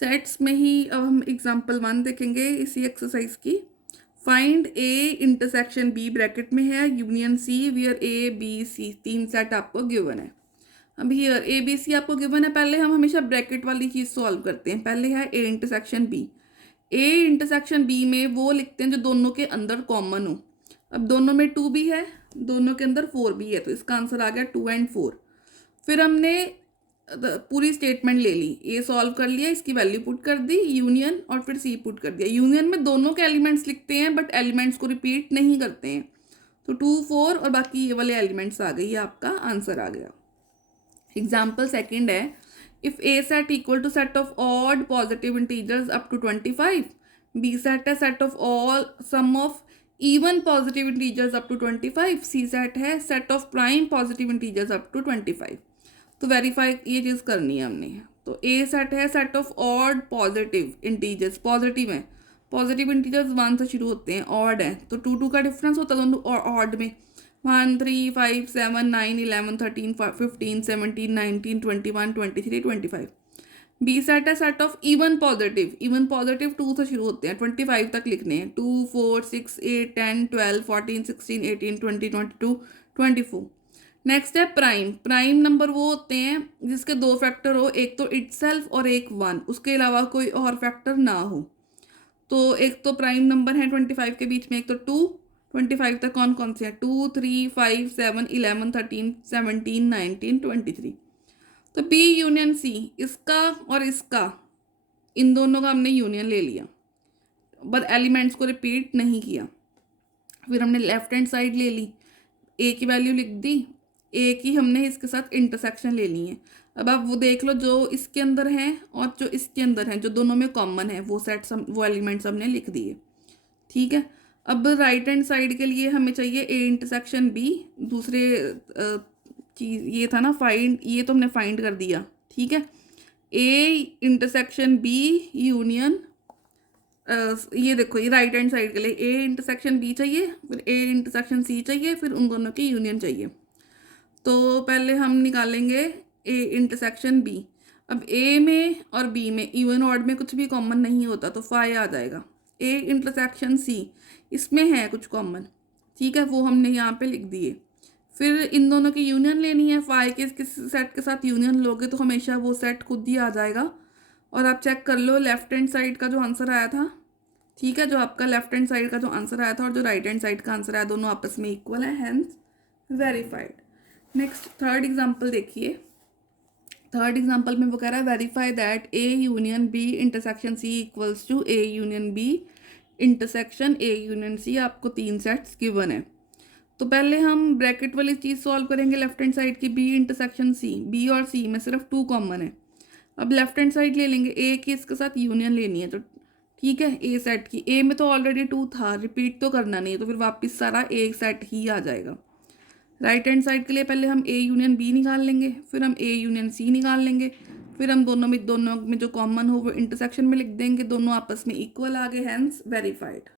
Sets में ही अब हम एग्जांपल 1 देखेंगे इसी एक्सरसाइज की। Find a intersection b bracket में है union c where a b c, 3 set आपको गिवन है। अब हियर ए बी सी आपको गिवन है, पहले हम हमेशा ब्रैकेट वाली चीज़ सॉल्व करते हैं। पहले है a intersection b. A intersection b में वो लिखते हैं जो दोनों के अंदर कॉमन हो। अब दोनों में 2 भी है, दोनों के अंदर 4 भी है, तो इसका आंसर आ गया 2 एंड 4। फिर हमने पूरी स्टेटमेंट ले ली, ए सॉल्व कर लिया, इसकी वैल्यू पुट कर दी, यूनियन और फिर सी पुट कर दिया। यूनियन में दोनों के एलिमेंट्स लिखते हैं बट एलिमेंट्स को रिपीट नहीं करते हैं, तो 2 4 और बाकी ये वाले एलिमेंट्स आ गए, ये आपका आंसर आ गया। एग्जाम्पल सेकेंड है, if A set equal to set of odd positive integers up to 25, B set है set of all sum of even positive integers up to 25, C set है set of prime positive integers up to 25। तो verify ये चीज़ करनी है हमने। तो A set है set of odd positive integers, positive है, पॉजिटिव इंटीजर्स 1 से शुरू होते हैं, ऑड है तो 2 2 का डिफरेंस होता है दोनों ऑड में, 1 3 5 7 9 11 13 15 17 19 21 23 25। बी सेट है set of even positive, even positive 2 से शुरू होते हैं, 25 तक लिखने हैं, 2 4 6 8 10 12 14 16 18 20 22 24। नेक्स्ट है प्राइम। प्राइम नंबर वो होते हैं जिसके 2 फैक्टर हो, एक तो इटसेल्फ और एक 1, उसके अलावा कोई और फैक्टर ना हो। तो एक तो प्राइम नंबर है 25 के बीच में, एक तो 2, 25 तक कौन कौन से हैं, 2 3 5 7 11 13 17 19 23। तो बी यूनियन सी, इसका और इसका, इन दोनों का हमने यूनियन ले लिया बट एलिमेंट्स को रिपीट नहीं किया। फिर हमने लेफ्ट हैंड साइड ले ली, ए की वैल्यू लिख दी, ए की हमने इसके साथ इंटरसेक्शन ले ली है। अब आप वो देख लो जो इसके अंदर है और जो इसके अंदर है, जो दोनों में कॉमन है, वो सेट्स वो एलिमेंट्स हमने लिख दिए। ठीक है, अब राइट हैंड साइड के लिए हमें चाहिए ए इंटरसेक्शन बी। दूसरे चीज़ ये था ना फाइंड, ये तो हमने फाइंड कर दिया। ठीक है, ए इंटरसेक्शन बी यूनियन, ये देखो ये राइट हैंड साइड के लिए ए इंटरसेक्शन बी चाहिए, फिर ए इंटरसेक्शन सी चाहिए, फिर उन दोनों की यूनियन चाहिए। तो पहले हम निकालेंगे ए इंटरसेक्शन बी। अब ए में और बी में इवन ऑड में कुछ भी कॉमन नहीं होता तो फाई आ जाएगा। ए इंटरसेक्शन सी, इसमें है कुछ कॉमन, ठीक है, वो हमने यहाँ पे लिख दिए। फिर इन दोनों की यूनियन लेनी है, फाई के किस सेट के साथ यूनियन लोगे तो हमेशा वो सेट खुद ही आ जाएगा। और आप चेक कर लो लेफ्ट हैंड साइड का जो आंसर आया था, ठीक है, जो आपका लेफ्ट हैंड साइड का जो आंसर आया था और जो राइट हैंड साइड का आंसर आया, दोनों आपस में इक्वल है, hence verified. Next third example देखिए। थर्ड एग्जाम्पल में वो कह रहा है verify that a union b intersection c equals to a union b intersection a union c. आपको 3 सेट्स गिवन है। तो पहले हम ब्रैकेट वाली चीज़ सॉल्व करेंगे लेफ्ट हैंड साइड की, बी इंटरसेक्शन सी। बी और सी में सिर्फ 2 कॉमन है। अब लेफ्ट हैंड साइड ले लेंगे, ए की इसके साथ यूनियन लेनी है, तो ठीक है ए सेट की, ए में तो ऑलरेडी 2 था, रिपीट तो करना नहीं है, तो फिर वापस सारा ए सेट ही आ जाएगा। राइट हैंड साइड के लिए पहले हम ए यूनियन बी निकाल लेंगे, फिर हम ए यूनियन सी निकाल लेंगे, फिर हम दोनों में जो कॉमन हो वो इंटरसेक्शन में लिख देंगे, दोनों आपस में इक्वल आ गए, हेंस वेरीफाइड।